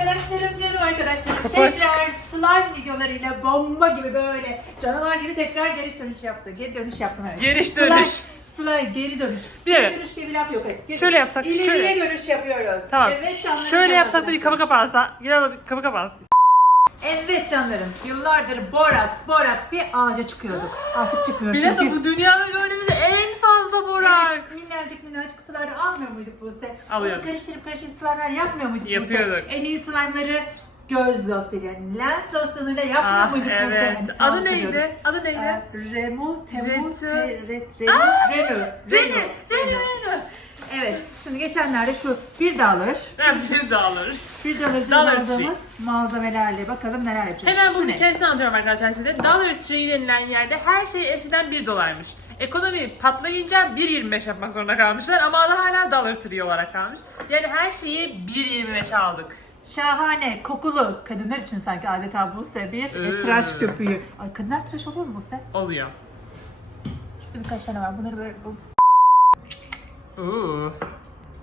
Arkadaşlarım canım arkadaşlarım tekrar slime videolarıyla bomba gibi böyle canavar gibi tekrar geri dönüş yaptı. Geri dönüş yaptım evet. Slime- dönüş. Slime geri dönüş. Bir geri evet. dönüş diye bir laf yok. Evet. Geri- Şöyle yapsak, İleriye şöyle. dönüş yapıyoruz. Tamam. Evet canlarım. Şöyle yapsak da bir kapı kapansa. Gel abi kapı kapansın. Evet canlarım. Yıllardır boraks boraks diye ağaca çıkıyorduk. Artık çıkmıyoruz. çünkü- bu dünyada gördüğümüz en fazla Evet, boraks. Minnacık minnacık kutularda almıyor muyduk bu size? Alıyorduk. Onu karıştırıp karıştırıp slime'lar yapmıyor muyduk Yapıyorduk. bu size? En iyi slime'ları göz losyayla, lens losyonuyla yapmıyor Ah muyduk evet. Hani Adı neydi? Adı neydi? Ee, Remu, Temu, Te- Ret- Renu, Renu, Renu, Renu, Renu, Renu. Evet, şimdi geçenlerde şu bir dağılır, Ben bir daha alır. bir dağılır Dollar aldığımız malzemelerle bakalım neler yapacağız. Hemen Şu bunun ne? hikayesini anlatıyorum arkadaşlar size. Dollar Tree denilen yerde her şey eskiden 1 dolarmış. Ekonomi patlayınca 1.25 yapmak zorunda kalmışlar ama adı hala Dollar Tree olarak kalmış. Yani her şeyi 1.25'e aldık. Şahane, kokulu kadınlar için sanki adeta Buse bir e, Ee. tıraş köpüğü. Ay kadınlar tıraş olur mu Buse? Oluyor. Şurada birkaç tane var. Bunları böyle bu- Oo.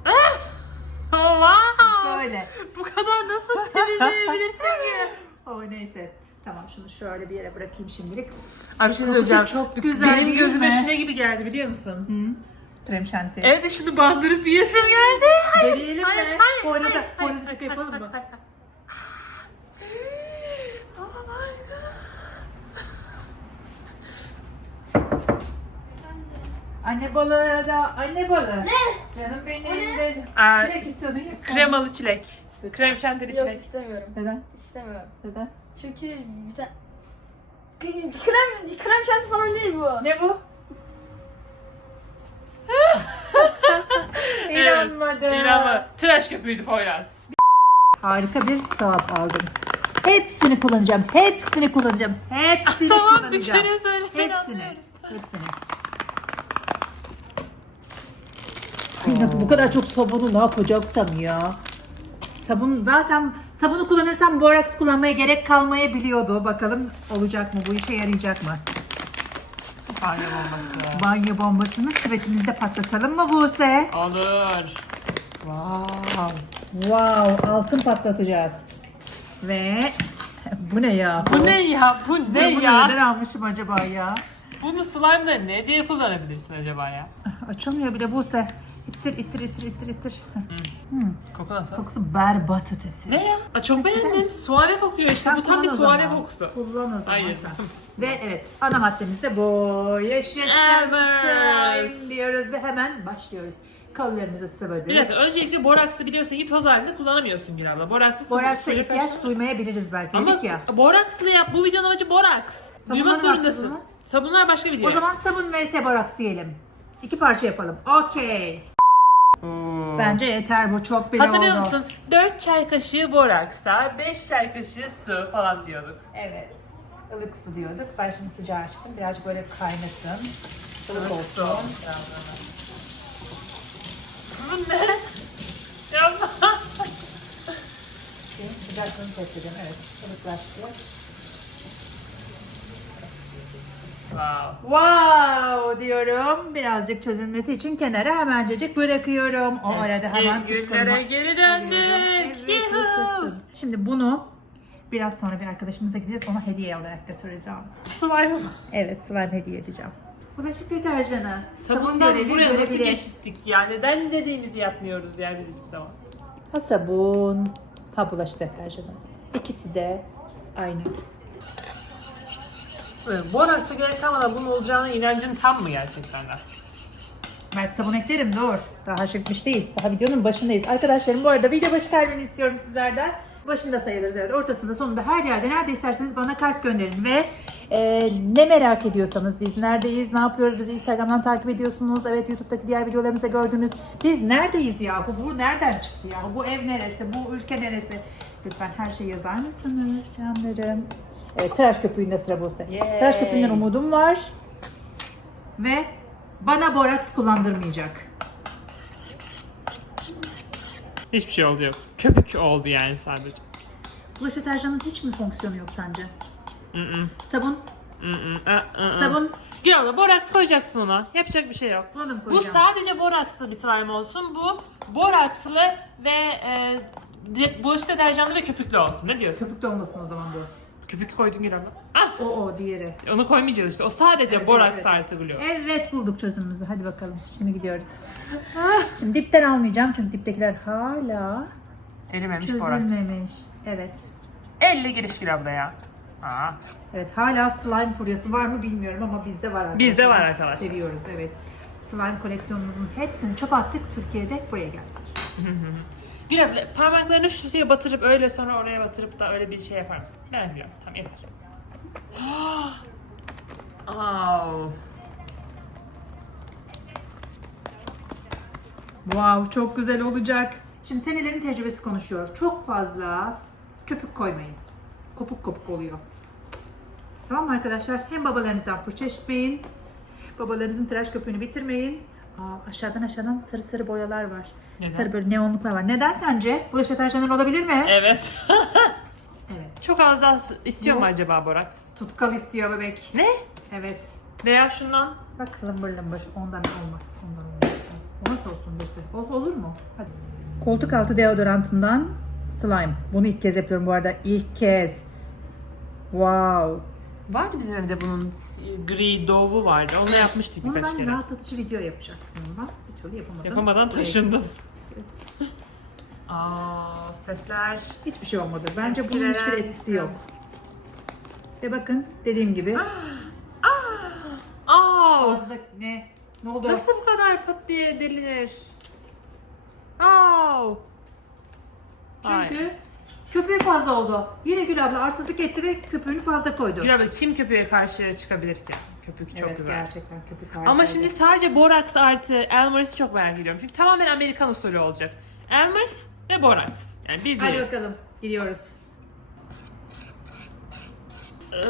Ah! Oh, wow! böyle. Bu kadar nasıl temizleyebilirsin ki? O neyse. Tamam şunu şöyle bir yere bırakayım şimdilik. Abi bir şey söyleyeceğim. çok güzel Benim gözüme mi? şune gibi geldi biliyor musun? Krem şanti. Evde şunu bandırıp yiyesim geldi. Deneyelim mi? hayır, hayır, Poyraz'a hayır, Poyraz'a şaka yapalım mı? Oh Anne balığı da anne balığı. Ne? Canım benim de Aa, çilek istiyordun ya. Kremalı çilek. Krem şantili Yok çilek. istemiyorum. Neden? İstemiyorum. Neden? Çünkü bir tane... Krem, krem şanti falan değil bu. Ne bu? Evet, İnanmadım. İnanma. Tıraş köpüğüydü Poyraz. Harika bir saat aldım. Hepsini kullanacağım. Hepsini kullanacağım. Hepsini tamam bir kullanacağım. kere söylesene Hepsini. anlıyoruz. Hepsini. Ay, bu kadar çok sabunu ne yapacaksam ya. Sabun zaten sabunu kullanırsam boraks kullanmaya gerek kalmayabiliyordu. Bakalım olacak mı? Bu işe yarayacak mı? Banyo bombası. Banyo bombasını küvetimizde patlatalım mı Buse? Olur. Wow. Wow, altın patlatacağız. Ve bu ne ya? Bu ne ya? Bu ne bunu ya? neden almışım acaba ya? Bunu slime'da ne diye kullanabilirsin acaba ya? Açılmıyor bile Buse. İttir, ittir, ittir, ittir, ittir. Koku nasıl? Kokusu berbat ötesi. Ne ya? Aa, çok beğendim. Suave kokuyor işte. Sen Bu tam bir kullan o suave zaman. kokusu. Kullan o zaman Hayır. sen. Ve evet ana maddemiz de bu. Yaşasın Evet. diyoruz ve hemen başlıyoruz. Kollarımızı sıvadık. Bir dakika öncelikle boraksı biliyorsun ki toz halinde kullanamıyorsun Gül abla. Boraksı su- Boraksa suyu ihtiyaç karıştırma- duymayabiliriz belki Ama dedik ya. borakslı yap. Bu videonun amacı boraks. Sabunlar Duymak ne yaptı zorundasın. bunlar? Sabunlar başka video. O zaman sabun vs boraks diyelim. İki parça yapalım. Okey. Bence yeter bu çok bile Hatırlıyor oldu. musun? 4 çay kaşığı boraksa, 5 çay kaşığı su falan diyorduk. Evet. Ilık su diyorduk. Ben şimdi sıcağı açtım. Birazcık böyle kaynasın. Ilık olsun. Bu ne? Yapma. Şimdi sıcaklığını test edelim. Evet. Ilıklaştı. Wow. Wow diyorum. Birazcık çözülmesi için kenara hemencecik bırakıyorum. O arada hemen Eski günlere geri döndük. Evet. Şimdi bunu biraz sonra bir arkadaşımıza gideceğiz. Ona hediye olarak götüreceğim. Slime. Evet, slime hediye edeceğim. Bulaşık deterjanı. Sabundan buraya nasıl görevi. geçittik ya? Neden dediğimizi yapmıyoruz ya biz hiçbir zaman? Ha sabun, ha bulaşık deterjanı. İkisi de aynı. Evet, boraksa gerek kalmadan bunun olacağına inancın tam mı gerçekten? Belki sabun eklerim dur. Daha çıkmış değil. Daha videonun başındayız. Arkadaşlarım bu arada video başı kalbini istiyorum sizlerden. Başında sayılırız evet. Ortasında sonunda her yerde nerede isterseniz bana kalp gönderin. Ve e, ne merak ediyorsanız biz neredeyiz, ne yapıyoruz bizi Instagram'dan takip ediyorsunuz. Evet YouTube'daki diğer videolarımızda gördünüz. Biz neredeyiz yahu? Bu nereden çıktı yahu? Bu ev neresi? Bu ülke neresi? Lütfen her şeyi yazar mısınız canlarım? Evet tıraş köpüğünde sıra Buse. Yay. Tıraş köpüğünden umudum var. Ve bana boraks kullandırmayacak. Hiçbir şey oldu yok. Köpük oldu yani sadece. Bulaşık deterjanının hiç mi fonksiyonu yok sence? Mm-mm. Sabun, Mm-mm. Aa, aa, aa. sabun. Gül abla boraks koyacaksın ona. Yapacak bir şey yok. Bunu da mı Bu koyacağım? sadece borakslı bir slime olsun. Bu borakslı ve e, bulaşık deterjanlı ve köpüklü olsun. Ne diyorsun? Köpük de olmasın o zaman bu. Köpük koydun Gül abla. Ah! O o diğeri. Onu koymayacağız işte. O sadece Evet, boraks evet. artı glue. Evet bulduk çözümümüzü. Hadi bakalım. Şimdi gidiyoruz. Şimdi dipten almayacağım çünkü diptekiler hala Erimemiş boraks. çözülmemiş. Evet. Elle giriş Gül abla ya. Aa. Evet hala slime furyası var mı bilmiyorum ama bizde var arkadaşlar. Bizde var Biz arkadaşlar. Seviyoruz evet. Slime koleksiyonumuzun hepsini çöp attık. Türkiye'de buraya geldik. Abla parmaklarını şu suya batırıp öyle sonra oraya batırıp da öyle bir şey yapar mısın? Merak ediyorum. Tamam yeter. Au. Wow çok güzel olacak. Şimdi senelerin tecrübesi konuşuyor. Çok fazla köpük koymayın. Kopuk kopuk oluyor. Tamam mı arkadaşlar? Hem babalarınızdan fırça içmeyin. Babalarınızın tıraş köpüğünü bitirmeyin. Aa, aşağıdan aşağıdan sarı sarı boyalar var. Neden? Sarı böyle neonluklar var. Neden sence? Bulaşık deterjanları olabilir mi? Evet. Evet. Çok az daha istiyor mu Bu- acaba boraks? Tutkal istiyor bebek. Ne? Evet. Veya şundan. Bak lımbır lımbır. Ondan olmaz. Ondan olmaz. O nasıl olsun Buse? Ol, olur mu? Hadi. Koltuk altı deodorantından slime. Bunu ilk kez yapıyorum bu arada. İlk kez. Wow. Vardı bizim evde bunun gri dovu vardı. Onu yapmıştık Bunu birkaç ben kere. rahatlatıcı video yapacaktım ama bir türlü yapamadım. Yapamadan Buraya- taşındın. Aa, sesler. Hiçbir şey olmadı. Bence bunun hiçbir etkisi yok. Ve bakın dediğim gibi. Aa! Fazla ne? Ne oldu? Nasıl bu kadar pat diye delinir? Aa! Çünkü köpüğü fazla oldu. Yine Gül abla arsızlık etti ve köpüğünü fazla koydu. Gül abla kim köpüğe karşı çıkabilir ki? Köpük çok evet, güzel. gerçekten köpük Ama harikaydı. şimdi sadece boraks artı elmaris'i çok merak ediyorum. Çünkü tamamen Amerikan usulü olacak. Elmaris ve boraks. Yani Hadi bildiğiniz. bakalım. Gidiyoruz. Ee,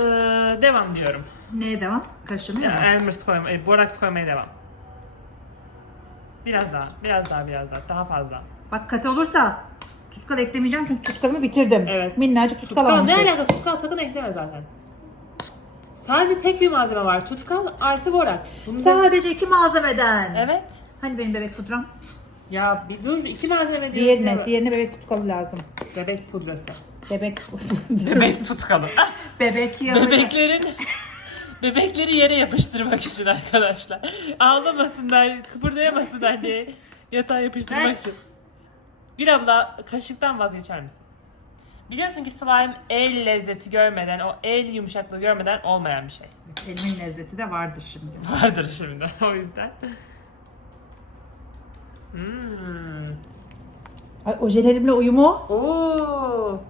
devam diyorum. Neye devam? Karıştırmaya mı? Elmaris koymaya, e, boraks koymaya devam. Biraz daha, biraz daha, biraz daha. Daha fazla. Bak katı olursa tutkal eklemeyeceğim çünkü tutkalımı bitirdim. Evet. Minnacık tutkal, Tutkal almışız. ne alaka? Tutkal takın ekleme zaten. Sadece tek bir malzeme var. Tutkal artı boraks. Bunu da- Sadece iki malzemeden. Evet. Hani benim bebek pudram? Ya bir dur iki malzeme diyoruz Diğerine, ya. diğerine bebek tutkalı lazım. Bebek pudrası. Bebek Bebek tutkalı. bebek yağı. Bebeklerin bebekleri yere yapıştırmak için arkadaşlar. Ağlamasınlar, kıpırdayamasınlar diye yatağa yapıştırmak için. Bir abla kaşıktan vazgeçer misin? Biliyorsun ki slime el lezzeti görmeden, o el yumuşaklığı görmeden olmayan bir şey. Elimin lezzeti de vardır şimdi. Vardır şimdi o yüzden. Hmm. Ay, ojelerimle uyumu. Oo.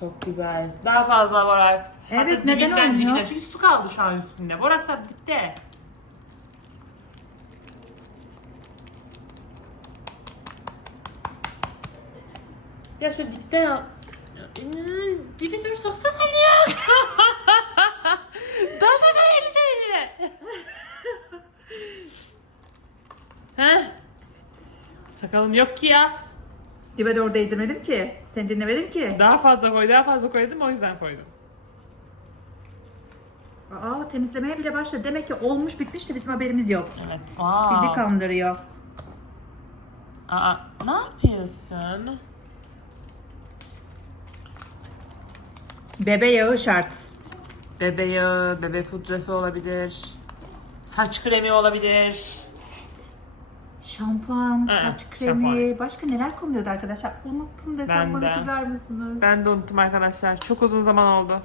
Çok güzel. Daha fazla boraks. Evet, Hatta neden olmuyor? Çünkü su kaldı şu an üstünde. Hep dipte. Ya şu dipten al. Dibi dur soksana ya. Daldırsana elini şöyle. Heh. Sakalım yok ki ya. Dibe doğru değdirmedim ki. Seni dinlemedim ki. Daha fazla koy, daha fazla koydum o yüzden koydum. Aa temizlemeye bile başladı. Demek ki olmuş bitmiş de bizim haberimiz yok. Evet. Bizi Aa. kandırıyor. Aa, ne yapıyorsun? Bebe yağı şart. Bebe yağı, bebe pudrası olabilir. Saç kremi olabilir. Şampuan, Ee, saç kremi, şampuan. başka neler konuluyordu arkadaşlar? Unuttum desem Ben bana de. kızar mısınız? Ben de unuttum arkadaşlar. Çok uzun zaman oldu.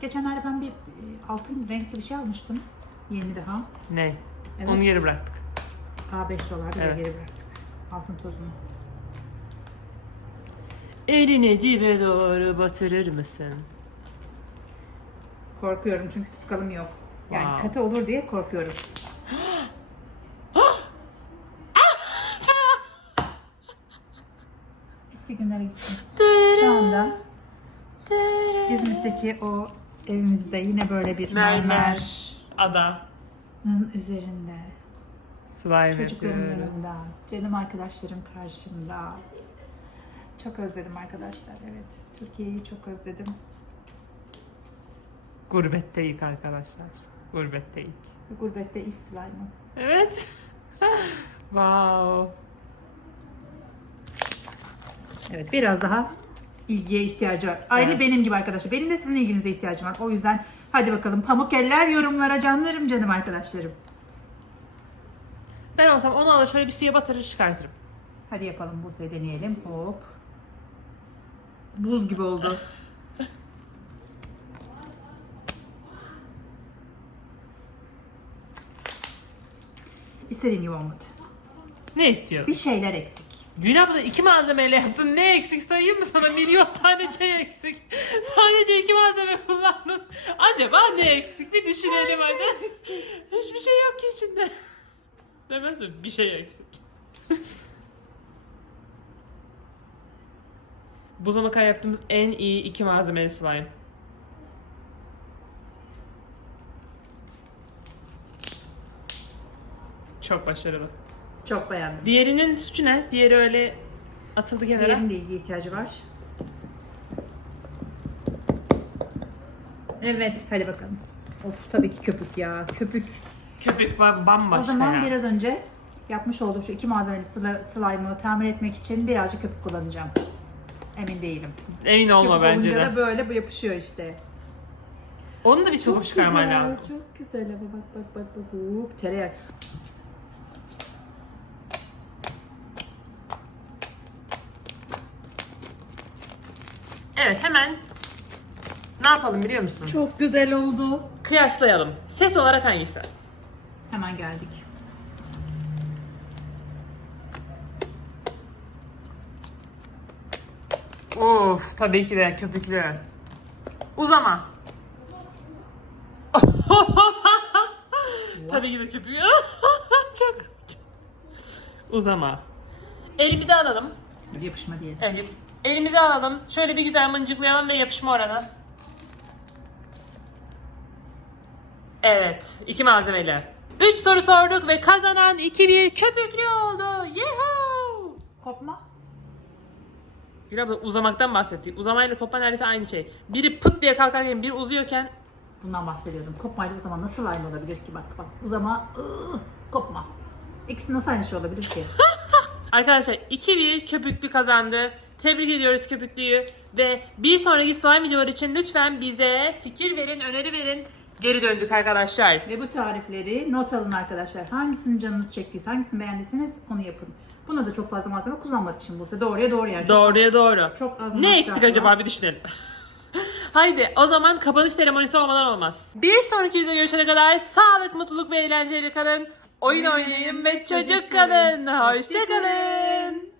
Geçenlerde ben bir e, altın renkli bir şey almıştım. Yeni daha. Ne? Evet. Onu geri bıraktık. Aa 5 dolar bir de Evet. geri bıraktık. Altın tozunu. Elini dibe doğru batırır mısın? Korkuyorum çünkü tutkalım yok. Yani Wow. katı olur diye korkuyorum. Eski günlere gittim. Şu anda İzmit'teki o evimizde yine böyle bir mermer Mermer. Ada. üzerinde. Slime Çocuklarım yapıyorum. yanımda, canım arkadaşlarım karşımda. Çok özledim arkadaşlar, evet. Türkiye'yi çok özledim. Gurbette ilk arkadaşlar. Gurbette ilk. Gurbette ilk slime'ım. Evet. wow. Evet biraz daha ilgiye ihtiyacı var. Aynı Evet. benim gibi arkadaşlar. Benim de sizin ilginize ihtiyacım var. O yüzden hadi bakalım pamuk eller yorumlara canlarım canım arkadaşlarım. Ben olsam onu alır şöyle bir suya batırır çıkartırım. Hadi yapalım Buse deneyelim. Hop. Buz gibi oldu. İstediğin gibi olmadı. Ne istiyor? Bir şeyler eksik. Gül abla iki malzemeyle yaptın. Ne eksik sayayım mı sana? Milyon tane şey eksik. Sadece iki malzeme kullandın. Acaba ne eksik? Bir düşünelim hadi. Hiçbir şey yok ki içinde. Demez mi? Bir şey eksik. Bu zamana kadar yaptığımız en iyi iki malzemeli slime. Çok başarılı. Çok beğendim. Diğerinin suçu ne? Diğeri öyle atıldı kenara. Diğerinin de ilgi ihtiyacı var. Evet, hadi bakalım. Of tabii ki köpük ya, köpük. Köpük ba- bambaşka o zaman ya. biraz önce yapmış olduğum şu iki malzemeli sli- slime'ı tamir etmek için birazcık köpük kullanacağım. Emin değilim. Emin olma köpük bence de. da böyle bu yapışıyor işte. Onu da bir sokup çıkarman güzel, lazım. Çok güzel ama bak bak bak bak. Hop, tereyağı. Evet hemen ne yapalım biliyor musun? Çok güzel oldu. Kıyaslayalım. Ses olarak hangisi? Hemen geldik. Of tabii ki de köpüklü. Uzama. tabii ki de köpüklü. Çok. Uzama. Elimize alalım. Yapışma diyelim. Elif. Elimize alalım. Şöyle bir güzel mıncıklayalım ve yapışma oranı. Evet. iki malzemeli. Üç soru sorduk ve kazanan 2-1 köpüklü oldu. Yehoo! Kopma. Gül abla uzamaktan bahsettik. Uzamayla kopma neredeyse aynı şey. Biri pıt diye kalkarken biri uzuyorken Bundan bahsediyordum. Kopmayla o zaman nasıl aynı olabilir ki? Bak bak uzama, ıı, kopma. İkisi nasıl aynı şey olabilir ki? Arkadaşlar 2-1 köpüklü kazandı. Tebrik ediyoruz köpüklüyü. Ve bir sonraki slime videolar için lütfen bize fikir verin, öneri verin. Geri döndük arkadaşlar. Ve bu tarifleri not alın arkadaşlar. Hangisini canınız çektiyse, hangisini beğendiyseniz onu yapın. Buna da çok fazla malzeme kullanmadık şimdi Buse. Doğruya doğru yani. Çok Doğruya doğru. Çok az Ne eksik var. acaba bir düşünelim. Haydi o zaman kapanış seremonisi olmadan olmaz. Bir sonraki videoda görüşene kadar sağlık, mutluluk ve eğlenceyle kalın. Oyun oynayın ve çocuk kalın. Hoşçakalın.